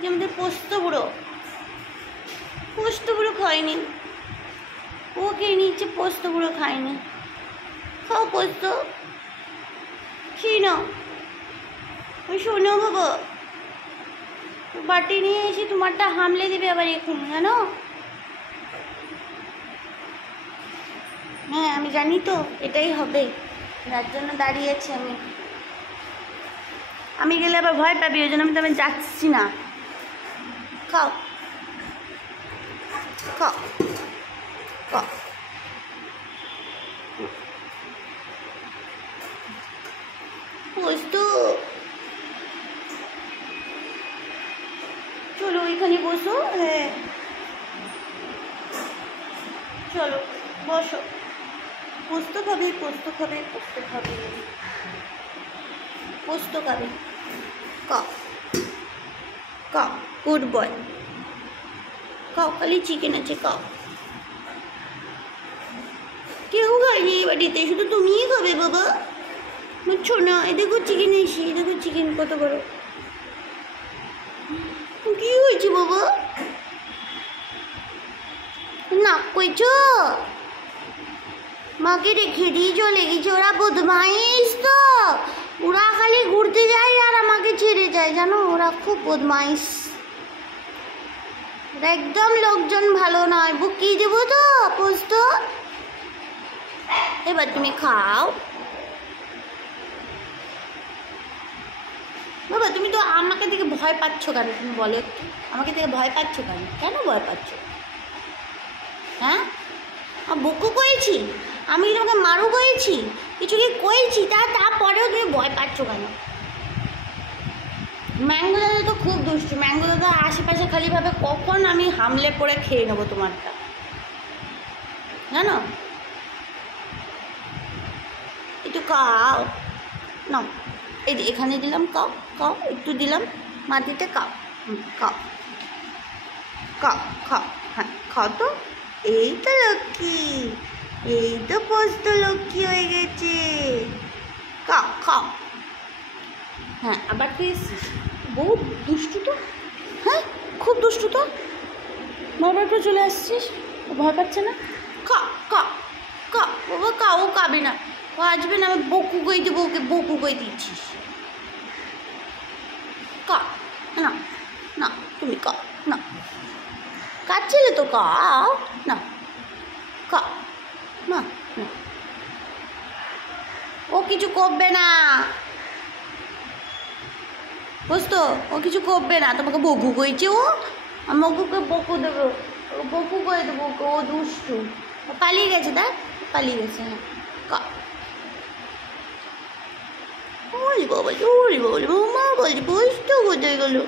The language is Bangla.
যে আমাদের পোস্ত বুড়ো খায়নি, ও খেয়ে নিচ্ছে, পোস্ত বুড়ো খায়নি। খাও পোস্ত, খেয়ে নাও। শোনো বাবা, বাটি নিয়ে এসে তোমারটা হামলে দেবে আবার এখন, জানো? হ্যাঁ আমি জানি তো, এটাই হবে, যার জন্য দাঁড়িয়েছি আমি গেলে আবার ভয় পাবি, ওই জন্য আমি যাচ্ছি না। খাও খাও খাও। পোস্ত, চলো ওইখানে বসো। হ্যাঁ চলো বসো। পোস্ত খাবে, পোস্ত খাবে, পোস্ত খাবে, পোস্ত খাবে। খাও খাও, গুড বয়। খাও, খালি চিকেন আছে, খাও। কেউ খায়নি এই বাড়িতে, শুধু তুমিই খাবে বাবা, বুঝছো না? এ দেখো চিকেন এসে, এ দেখো চিকেন কত বড়। কি হয়েছে বাবা? নাক কইছ? মাকে রেখে দিয়ে চলে গেছে। ওরা বদমাইশ তো, ওরা খালি ঘুরতে যায় আর আমাকে ছেড়ে যায়, জানো? ওরা খুব বদমাইশ, একদম লোকজন ভালো নয়। বুকিয়ে দেবো তো পোস্ত, এবার তুমি খাও। বাবা তুমি তো আমাকে দেখে ভয় পাচ্ছ কেন? তুমি বলো একটু, আমাকে দেখে ভয় পাচ্ছ কেন? কেন ভয় পাচ্ছ? হ্যাঁ, বকু করেছি আমি, তোমাকে মারু করেছি, কিছু কি করেছি? তারপরেও তুমি ভয় পাচ্ছ কেন? ম্যাঙ্গো দাদা তো খুব দুষ্টু। ম্যাঙ্গো দাদা আশেপাশে খালি ভাবে কখন আমি হামলে পড়ে খেয়ে নেবো তোমারটা, জানো? একটু খাও না, এই এখানে দিলাম, খাও খাও, একটু দিলাম মাটিতে, খাও। খাও খাও খাও, হ্যাঁ খাও তো। এই তো লক্ষ্মী, এই তো পোস্ত লক্ষ্মী হয়ে গেছে। খাও খাও। হ্যাঁ আবার তুই এসছিস, বহু দুষ্টু তো। হ্যাঁ খুব দুষ্টু তো, বারবার করে চলে আসছিস, ভয় পাচ্ছে না? খা খা খা বাবা, খা। ও খাবে না, ও আসবে না, আমি বকু কই দেবো ওকে, বকু কই দিচ্ছিস। খা না না, তুমি খা না, কাচ্ছিলে তো, খাও না, খা না না। ও কিছু করবে না, বুঝতো? ও কিছু করবে না, তোমাকে বকু কইছে। ও আমাকে বকু দেবো, বকু করে দেবো ওকে, ও দুষ্টু। ও পালিয়ে গেছে, দেখ পালিয়ে গেছে। হ্যাঁ কা। ওরে বাবা, ওরে বাবা, মা বলছি বয়সটা কোথায় গেলো?